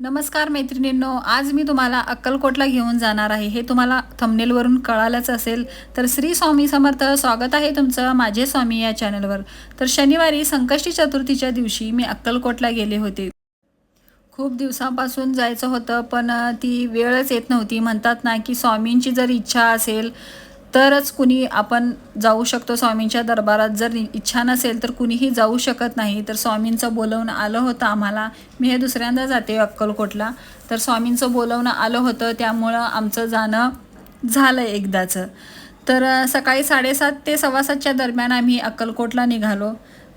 नमस्कार मैत्रिणींनो आज मी तुम्हाला अक्कलकोटला घेऊन जाणार आहे. हे तुम्हाला थंबनेलवरून कळालंच असेल. तर श्री स्वामी समर्थ स्वागत आहे तुमचं माझे स्वामी या चॅनलवर तर शनिवारी संकष्टी चतुर्थीच्या दिवशी मी अक्कलकोटला गेले होते. खूप दिवसांपासून जायचं होतं पण ती वेळच येत नव्हती. म्हणतात ना की स्वामींची जर इच्छा असेल तरच कुणी आपण जाऊ शकतो स्वामींच्या दरबारात. जर इच्छा नसेल तर कुणीही जाऊ शकत नाही. तर स्वामींचं बोलवणं आलं होतं आम्हाला. मी हे दुसऱ्यांदा जाते अक्कलकोटला. तर स्वामींचं बोलवणं आलं होतं. त्यामुळं आमचं जाणं झालं एकदाचं. तर सकाळी साडेसात ते सव्वा सातच्या दरम्यान आम्ही अक्कलकोटला निघालो.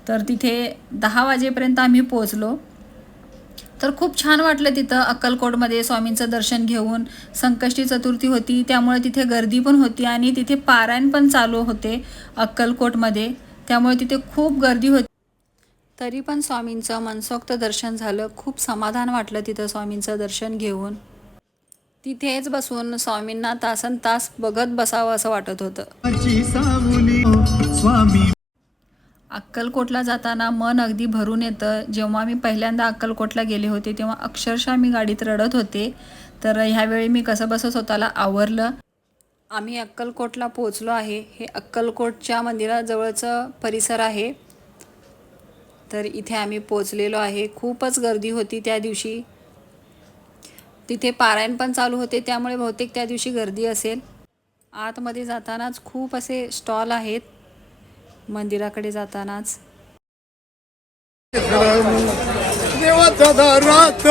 तर तिथे दहा वाजेपर्यंत आम्ही पोचलो तर खूप छान वाटलं तिथं अक्कलकोटमध्ये स्वामींचं दर्शन घेऊन. संकष्टी चतुर्थी होती त्यामुळे तिथे गर्दी पण होती आणि तिथे पारायण पण चालू होते अक्कलकोटमध्ये. त्यामुळे तिथे खूप गर्दी होती. तरी पण स्वामींचं मनसोक्त दर्शन झालं खूप समाधान वाटलं तिथं स्वामींचं दर्शन घेऊन. तिथेच बसून स्वामींना तासन तास बघत बसावं असं वाटत होतं. स्वामी. अक्कलकोटला जाताना मन अगदी भरून येतं. जेव्हा मी पहिल्यांदा अक्कलकोटला गेले होते तेव्हा अक्षरशः मी गाडीत रडत होते. तर ह्यावेळी मी कसं बसं स्वतःला आवरलं. आम्ही अक्कलकोटला पोचलो आहे. हे अक्कलकोटच्या मंदिराजवळचं परिसर आहे. तर इथे आम्ही पोचलेलो आहे. खूपच गर्दी होती त्या दिवशी. तिथे पारायण पण चालू होते. त्यामुळे बहुतेक त्या दिवशी गर्दी असेल. आतमध्ये जातानाच खूप असे स्टॉल आहेत. मंदिराकडे जातानाच. देवाचा दारात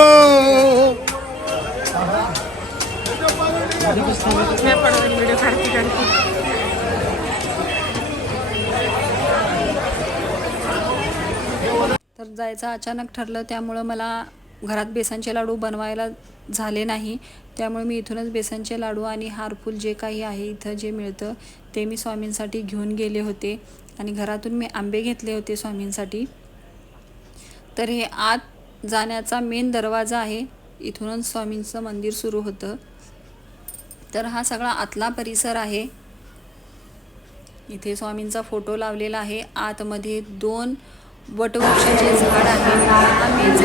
तर जायचं अचानक ठरलं त्यामुळं मला घरात बेसनचे लाडू बनवायला झाले नाही. त्यामुळे मी इथूनच बेसनचे लाडू आणि हारफूल जे काही आहे इथं जे मिळतं ते मी स्वामींसाठी घेऊन गेले होते. आणि घरातून मी आंबे घेतले होते स्वामींसाठी. तर हे आत जाण्याचा मेन दरवाजा आहे. इथूनच स्वामींचं मंदिर सुरू होतं. तर हा सगळा आतला परिसर आहे. इथे स्वामींचा फोटो लावलेला आहे. आतमध्ये दोन वटवृक्षाचे झाड आहे. मेन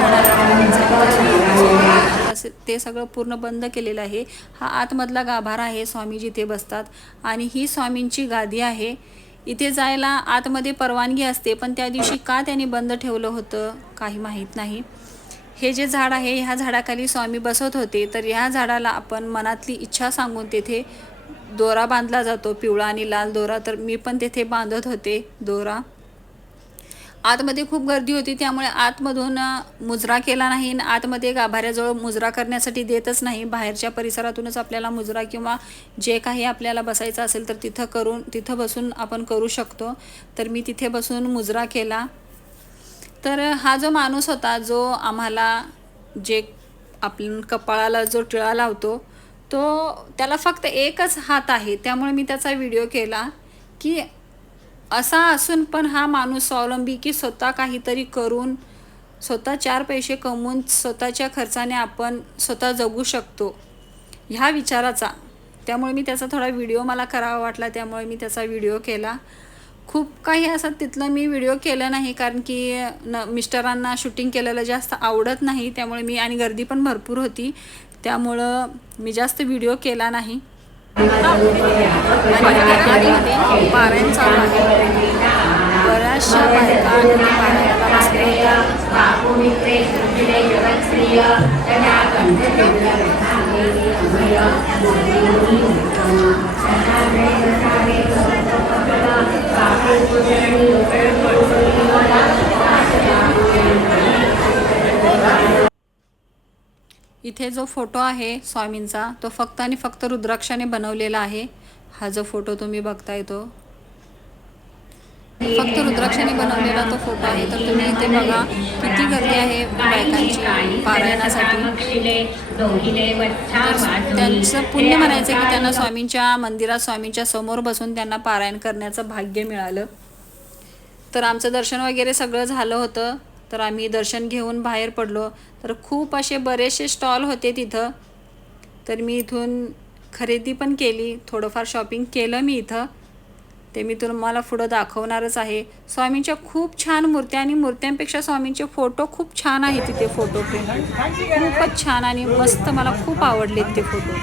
ते सगळं पूर्ण बंद केलेलं आहे. हा आतमधला गाभारा आहे. स्वामी जिथे बसतात. आणि ही स्वामींची गादी आहे. इथे जायला आतमध्ये परवानगी असते पण त्या दिवशी का त्यांनी बंद ठेवलं होतं काही माहीत नाही. हे जे झाड आहे ह्या झाडाखाली स्वामी बसत होते तर ह्या झाडाला आपण मनातली इच्छा सांगून तेथे दोरा बांधला जातो पिवळा आणि लाल दोरा. तर मी पण तेथे बांधत होते दोरा. आतमध्ये खूप गर्दी होती त्यामुळे आतमधून मुजरा केला नाही. आणि आतमध्ये गाभाऱ्याजवळ मुजरा करण्यासाठी देतच नाही. बाहेरच्या परिसरातूनच आपल्याला मुजरा किंवा जे काही आपल्याला बसायचं असेल तर तिथं करून तिथं बसून आपण करू शकतो. तर मी तिथे बसून मुजरा केला. तर हा जो माणूस होता जो आम्हाला जे आपण कपाळाला जो टिळा लावतो तो त्याला फक्त एकच हात आहे. त्यामुळे मी त्याचा व्हिडिओ केला की असा असून पण हा माणूस स्वावलंबी की स्वतः काहीतरी करून स्वतः चार पैसे कमवून स्वतःच्या खर्चाने आपण स्वतः जगू शकतो. ह्या विचाराचा. त्यामुळे मी त्याचा थोडा व्हिडिओ मला करावा वाटला त्यामुळे मी त्याचा व्हिडिओ केला. खूप काही असं तिथलं मी व्हिडिओ केलं नाही कारण की न मिस्टरांना शूटिंग केलेलं जास्त आवडत नाही त्यामुळे मी आणि गर्दी पण भरपूर होती. त्यामुळं मी जास्त व्हिडिओ केला नाही. पारायण चालू आहे बऱ्याचशा बायका पारायणाला इथे जो फोटो आहे स्वामींचा तो फक्त आणि फक्त रुद्राक्षाने बनवलेला आहे. हा जो फोटो तुम्ही बघताय तो. फक्त रुद्राक्षाने बनवलेला तो फोटो आहे. तर तुम्ही इथे बघा किती गर्दी आहे बायकांची पारायणासाठी. त्यांचं पुण्य म्हणायचं की त्यांना स्वामींच्या मंदिरात स्वामींच्या समोर बसून त्यांना पारायण करण्याचं भाग्य मिळालं. तर आमचं दर्शन वगैरे सगळं झालं होतं. तर आम्ही दर्शन घेऊन बाहेर पडलो. तर खूप असे बरेचसे स्टॉल होते तिथं. तर मी इथून खरेदी पण केली थोडंफार शॉपिंग केलं मी इथं. ते मी तुम्हाला पुढं दाखवणारच आहे. स्वामींच्या खूप छान मूर्त्या आणि मूर्त्यांपेक्षा स्वामींचे फोटो खूप छान आहे तिथे फोटो प्रिंट खूपच छान आणि मस्त मला खूप आवडलेत ते फोटो.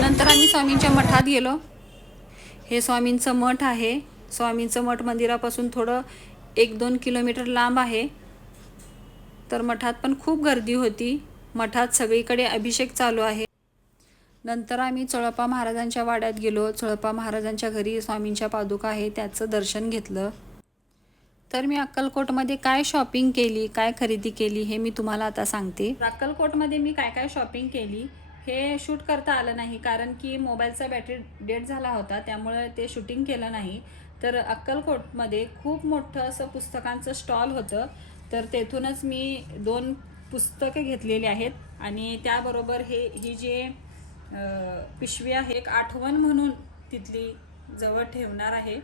नंतर आम्ही स्वामींच्या मठात गेलो. हे स्वामींचं मठ आहे. स्वामींचं मठ मंदिरापासून थोडं एक दोन किलोमीटर लांब आहे. तर मठात पण खूप गर्दी होती. मठात सगळीकडे अभिषेक चालू आहे. नंतर आम्ही चोळप्पा महाराजांच्या वाड्यात गेलो. चोळप्पा महाराजांच्या घरी स्वामींच्या पादुका आहे त्याचं दर्शन घेतलं. तर मी अक्कलकोटमध्ये काय शॉपिंग केली काय खरेदी केली हे मी तुम्हाला आता सांगते. अक्कलकोटमध्ये मी काय काय शॉपिंग केली? हे शूट करता आलं नाही कारण की मोबाईलचा बॅटरी डेड झाला होता त्यामुळे ते शूटिंग केलं नाही. तर अक्कलकोटमध्ये खूप मोठं असं पुस्तकांचं स्टॉल होतं. तर तेथूनच मी दोन पुस्तकं घेतलेली आहेत आणि त्याबरोबर हे ही जे पिशवी आहे एक आठवण म्हणून तिथली जवळ ठेवणार आहे.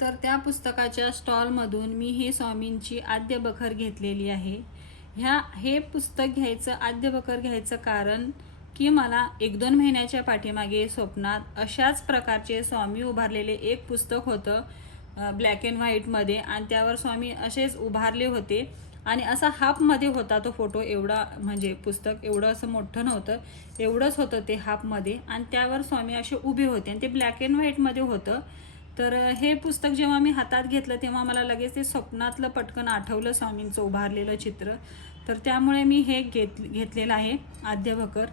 तर त्या पुस्तकाच्या स्टॉलमधून मी हे स्वामींची आद्य बखर घेतलेली आहे. ह्या हे पुस्तक घ्यायचं आद्य बकर घ्यायचं कारण की मला एक दोन महिन्याच्या पाठीमागे स्वप्नात अशाच प्रकारचे स्वामी उभारलेले एक पुस्तक होतं ब्लॅक अँड व्हाईटमध्ये आणि त्यावर स्वामी असेच उभारले होते. आणि असा हाफमध्ये होता तो फोटो एवढा म्हणजे पुस्तक एवढं असं मोठं नव्हतं. एवढंच होतं ते हाफमध्ये आणि त्यावर स्वामी असे उभे होते. आणि ते ब्लॅक अँड व्हाईटमध्ये होतं. तर हे पुस्तक जेव्हा मी हातात घेतलं तेव्हा मला लगेच ते स्वप्नातलं पटकन आठवलं स्वामींचं उभारलेलं चित्र. तर त्यामुळे मी हे घेत घेतलेलं आहे आद्यभकर.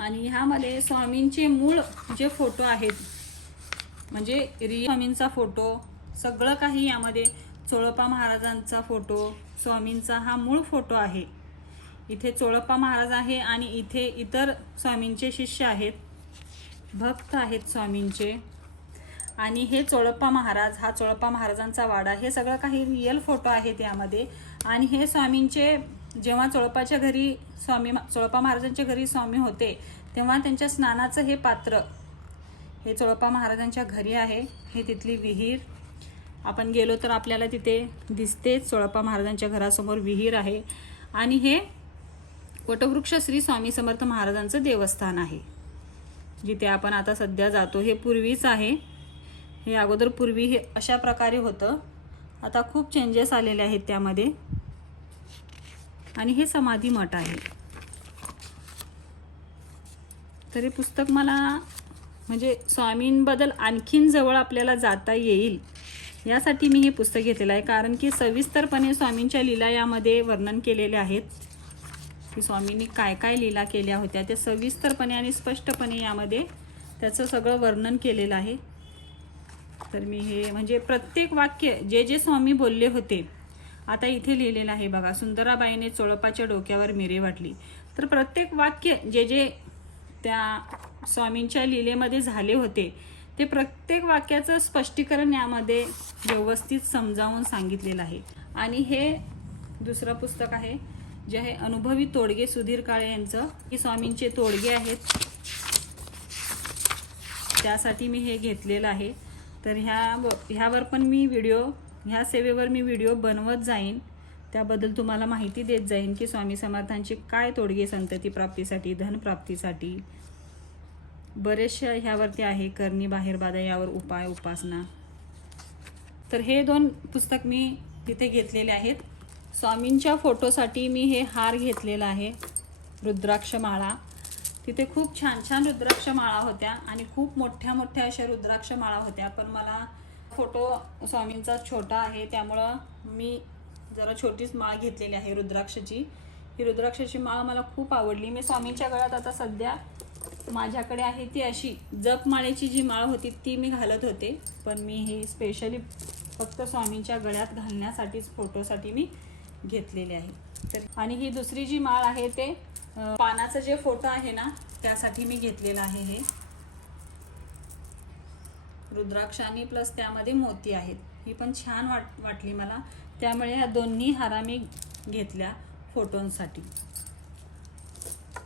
आणि ह्यामध्ये स्वामींचे मूळ जे फोटो आहेत म्हणजे रि स्वामींचा फोटो सगळं काही यामध्ये चोळप्पा महाराजांचा फोटो स्वामींचा हा मूळ फोटो आहे. इथे चोळप्पा महाराज आहे आणि इथे इतर स्वामींचे शिष्य आहेत. भक्त आहेत स्वामींचे. आणि हे चोळप्पा महाराज हा चोळप्पा महाराजांचा वाडा हे सगळं काही रिअल फोटो आहेत यामध्ये. आणि हे स्वामींचे जेव्हा चोळप्पाच्या घरी स्वामी चोळप्पा महाराजांच्या घरी स्वामी होते तेव्हा त्यांच्या स्नानाचं हे पात्र हे चोळप्पा महाराजांच्या घरी आहे हे तिथली विहीर. आपण गेलो तर आपल्याला तिथे दिसते चोळप्पा महाराजांच्या घरासमोर विहीर आहे. आणि हे वटवृक्ष श्री स्वामी समर्थ महाराजांचं देवस्थान आहे जिथे आपण आता सध्या जातो. हे पूर्वीच आहे. हे अगोदर पूर्वी हे अशा प्रकारे होतं. आता खूप चेंजेस आलेले आहेत त्यामध्ये. आणि हे समाधी मठ आहे. तरी पुस्तक मला म्हणजे स्वामींबद्दल आणखीन जवळ आपल्याला जाता येईल यासाठी मी हे पुस्तक घेतलेलं आहे. कारण की सविस्तरपणे स्वामींच्या लीला यामध्ये वर्णन केलेले आहेत. की स्वामींनी काय काय लीला केल्या होत्या ते सविस्तरपणे आणि स्पष्टपणे यामध्ये त्याचं सगळं वर्णन केलेलं आहे. तर मी हे म्हणजे प्रत्येक वाक्य जे जे स्वामी बोलले होते आता इथे लिहिलेलं आहे बघा सुंदराबाईने चोळपाच्या डोक्यावर मिरे वाटली. तर प्रत्येक वाक्य जे जे त्या स्वामींच्या लीलेमध्ये झाले होते ते प्रत्येक वाक्याचं स्पष्टीकरण यामध्ये व्यवस्थित समजावून सांगितलेलं आहे. आणि हे दुसरं पुस्तक आहे जे आहे अनुभवी तोडगे सुधीर काळे यांचं. की स्वामींचे तोडगे आहेत. त्यासाठी मी हे घेतलेलं आहे. तर ह्या ह्यावर पण मी व्हिडिओ ह्या सेवेवर मी व्हिडिओ बनवत जाईन. त्याबद्दल तुम्हाला माहिती देत जाईन की स्वामी समर्थांची काय तोडगे संतती प्राप्तीसाठी धनप्राप्तीसाठी बरेचशा ह्यावरती आहे करणी बाहेर बाधा यावर उपाय उपासना. तर हे दोन पुस्तक मी तिथे घेतलेले आहेत. स्वामींच्या फोटोसाठी मी हे हार घेतलेला आहे रुद्राक्ष माळा तिथे खूप छान छान रुद्राक्ष माळा होत्या आणि खूप मोठ्या मोठ्या अशा रुद्राक्ष माळा होत्या. पण मला फोटो स्वामींचा छोटा आहे त्यामुळं मी जरा छोटीच माळ घेतलेली आहे रुद्राक्षची. ही रुद्राक्षाची माळ मला खूप आवडली. मी स्वामींच्या गळ्यात आता सध्या माझ्याकडे आहे ती अशी जपमाळेची जी माळ होती ती मी घालत होते. पण मी ही स्पेशली फक्त स्वामींच्या गळ्यात घालण्यासाठीच फोटोसाठी मी घेतलेली आहे. आणि ही दुसरी जी माळ आहे ते पानाचं जे फोटो आहे ना त्यासाठी मी घेतलेलं आहे हे. रुद्राक्ष आणि प्लस त्यामध्ये मोती आहेत. ही पण छान वाट वाटली मला. त्यामुळे ह्या दोन्ही हारा मी घेतल्या फोटोंसाठी.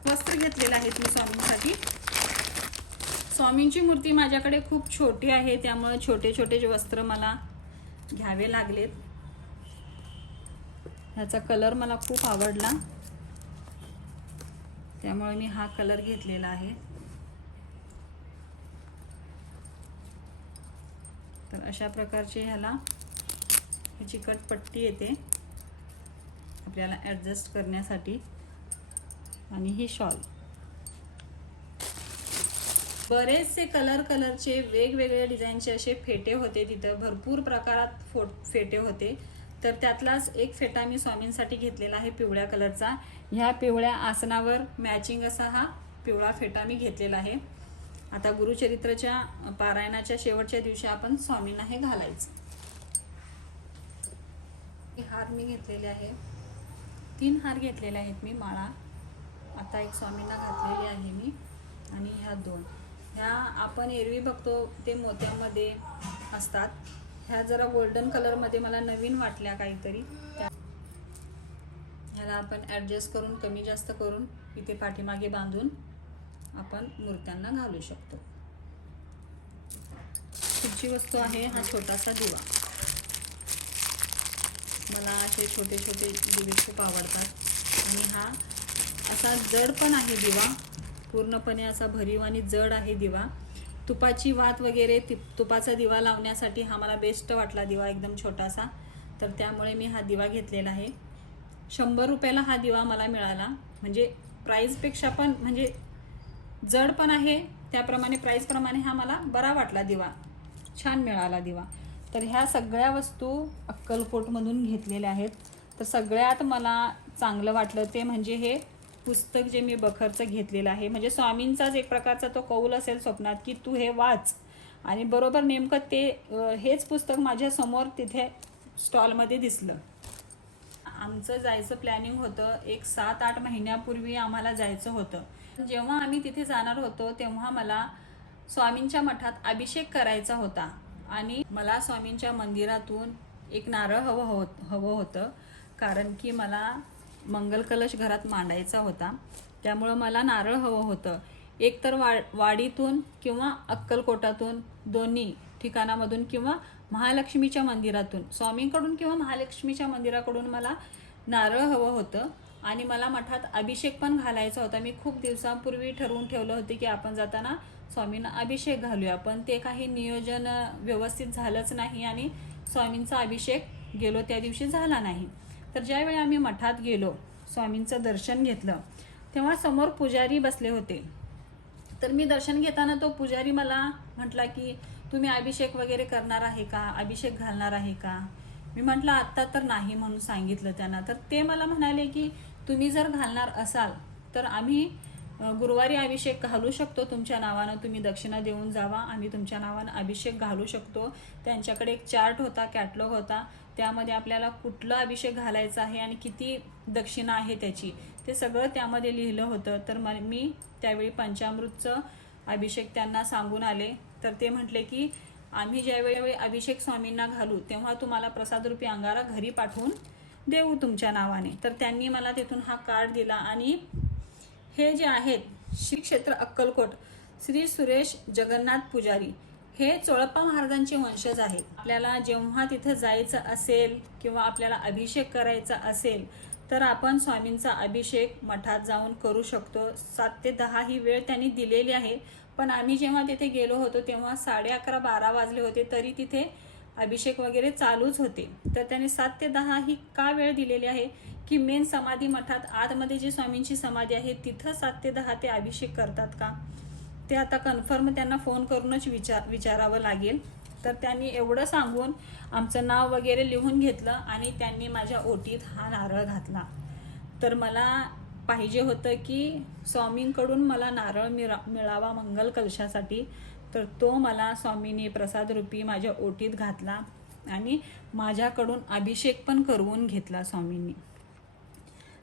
वस्त्र घेतलेलं आहे मी स्वामींसाठी. स्वामींची मूर्ती माझ्याकडे खूप छोटी आहे त्यामुळे छोटे छोटे जे वस्त्र मला घ्यावे लागलेत. ह्याचा कलर मला खूप आवडला. त्यामुळे मी हा कलर घेतलेला आहे. तर अशा प्रकारचे ह्याला चिकट पट्टी येते. आपल्याला ॲडजस्ट करण्यासाठी. आणि ही शॉल बरेचसे कलर कलरचे वेगवेगळ्या डिझाईनचे असे फेटे होते तिथं. भरपूर प्रकारात फो फेटे होते. तर त्यातलाच एक फेटा मी स्वामींसाठी घेतलेला आहे पिवळ्या कलरचा. ह्या पिवळ्या आसनावर मॅचिंग असा हा पिवळा फेटा मी घेतलेला आहे. आता गुरुचरित्राच्या पारायणाच्या शेवटच्या दिवशी आपण स्वामींना हे घालायचं. हे हार मी घेतलेले आहे. तीन हार घेतलेले आहेत मी माळा. आता एक स्वामींना घातलेली आहे मी आणि ह्या दोन. ह्या आपण एरवी बघतो ते मोत्यामध्ये असतात. ह्या जरा गोल्डन कलरमध्ये मला नवीन वाटल्या काहीतरी. त्या ह्याला आपण ॲडजस्ट करून कमी जास्त करून इथे पाठीमागे बांधून आपण मूर्त्यांना घालू शकतो. पुढची वस्तू आहे हा छोटासा दिवा. मला असे छोटे छोटे दिवे खूप आवडतात. आणि हा असा जड पण आहे दिवा. पूर्णपणे असा भरीव आणि जड आहे दिवा. तुपाची वात वगैरे ति तुपाचा दिवा लावण्यासाठी हा मला बेस्ट वाटला दिवा एकदम छोटासा. तर त्यामुळे मी हा दिवा घेतलेला आहे. शंभर रुपयाला हा दिवा मला मिळाला. म्हणजे प्राईजपेक्षा पण म्हणजे जड पण आहे त्याप्रमाणे प्राईजप्रमाणे हा मला बरा वाटला दिवा. छान मिळाला दिवा. तर ह्या सगळ्या वस्तू अक्कलकोटमधून घेतलेल्या आहेत. तर सगळ्यात मला चांगलं वाटलं ते म्हणजे हे पुस्तक जे मी बखरचं घेतलेलं आहे म्हणजे स्वामींचाच एक प्रकारचा तो कौल असेल स्वप्नात की तू हे वाच. आणि बरोबर नेमकं ते हेच पुस्तक माझ्यासमोर तिथे स्टॉलमध्ये दिसलं. आमचं जायचं प्लॅनिंग होतं एक सात आठ महिन्यापूर्वी आम्हाला जायचं होतं. जेव्हा आम्ही तिथे जाणार होतो तेव्हा मला स्वामींच्या मठात अभिषेक करायचा होता. आणि मला स्वामींच्या मंदिरातून एक नारळ हवं हो हवं होतं. कारण की मला मंगल कलश घरात मांडायचा होता. त्यामुळं मला नारळ हवं होतं. एक तर वा वाडीतून किंवा अक्कलकोटातून दोन्ही ठिकाणामधून किंवा महालक्ष्मीच्या मंदिरातून. स्वामींकडून किंवा महालक्ष्मीच्या मंदिराकडून मला नारळ हवं होतं. आणि मला मठात अभिषेक पण घालायचा होता. मी खूप दिवसांपूर्वी ठरवून ठेवलं होतं की आपण जाताना स्वामींना अभिषेक घालूया. पण ते काही नियोजन व्यवस्थित झालंच नाही आणि स्वामींचा अभिषेक गेलो त्या दिवशी झाला नाही. तर ज्यावेळी आम्ही मठात गेलो स्वामींचं दर्शन घेतलं तेव्हा समोर पुजारी बसले होते. तर मी दर्शन घेताना तो पुजारी मला म्हटला की तुम्ही अभिषेक वगैरे करणार आहे का? अभिषेक घालणार आहे का? मी म्हटलं आत्ता तर नाही म्हणून सांगितलं त्यांना. तर ते मला म्हणाले की तुम्ही जर घालणार असाल तर आम्ही गुरुवारी अभिषेक घालू शकतो तुमच्या नावानं. तुम्ही दक्षिणा देऊन जावा. आम्ही तुमच्या नावानं अभिषेक घालू शकतो. त्यांच्याकडे एक चार्ट होता कॅटलॉग होता. त्यामध्ये आपल्याला कुठला अभिषेक घालायचा आहे आणि किती दक्षिणा आहे त्याची ते सगळं त्यामध्ये लिहिलं होतं. तर म मी त्यावेळी पंचामृतचं अभिषेक त्यांना सांगून आले. तर ते म्हटले की आम्ही ज्यावेळी अभिषेक स्वामींना घालू तेव्हा तुम्हाला प्रसादरूपी अंगारा घरी पाठवून देऊ तुमच्या नावाने. तर त्यांनी मला तिथून हा कार्ड दिला आणि हे जे आहेत श्री क्षेत्र अक्कलकोट श्री सुरेश जगन्नाथ पुजारी हे चोळप्पा महाराजांचे वंशज आहेत. आपल्याला जेव्हा तिथं जायचं असेल किंवा आपल्याला अभिषेक करायचा असेल तर आपण स्वामींचा अभिषेक मठात जाऊन करू शकतो. सात ते दहा ही वेळ त्यांनी दिलेली आहे. पण आम्ही जेव्हा तिथे गेलो होतो तेव्हा साडे अकरा बारा वाजले होते तरी तिथे अभिषेक वगैरे चालूच होते. तर त्यांनी सात ते दहा ही का वेळ दिलेली आहे? की मेन समाधी मठात आतमध्ये जी स्वामींची समाधी आहे तिथं सात ते दहा ते अभिषेक करतात का? ते आता कन्फर्म त्यांना फोन करूनच विचार विचारावं लागेल. तर त्यांनी एवढं सांगून आमचं नाव वगैरे लिहून घेतलं आणि त्यांनी माझ्या ओटीत हा नारळ घातला. तर मला पाहिजे होतं की स्वामींकडून मला नारळ मिरा मिळावा मंगल कलशासाठी तर तो मला स्वामींनी प्रसादरूपी माझ्या ओटीत घातला आणि माझ्याकडून अभिषेक पण करवून घेतला स्वामींनी.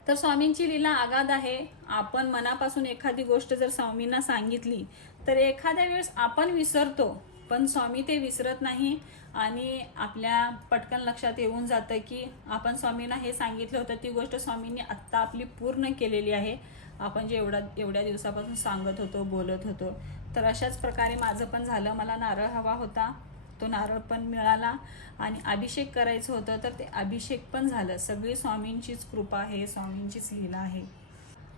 तर स्वामींची लीला आगाध आहे. आपण मनापासून एखादी गोष्ट जर स्वामींना सांगितली तर एखाद्या वेळेस आपण विसरतो पण स्वामी ते विसरत नाही. आणि आपल्या पटकन लक्षात येऊन जातं की आपण स्वामींना हे सांगितलं होतं ती गोष्ट स्वामींनी आत्ता आपली पूर्ण केलेली आहे. आपण जे एवढ्या एवढ्या दिवसापासून सांगत होतो बोलत होतो. तर अशाच प्रकारे माझं पण झालं. मला नारळ हवा होता. तो नारळ पण मिळाला आणि अभिषेक करायचं होतं तर ते अभिषेक पण झालं. सगळी स्वामींचीच कृपा आहे स्वामींचीच लीला आहे.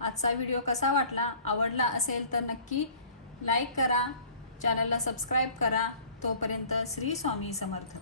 आजचा व्हिडिओ कसा वाटला आवडला असेल तर नक्की लाईक करा चॅनलला सबस्क्राईब करा. तोपर्यंत श्री स्वामी समर्थ.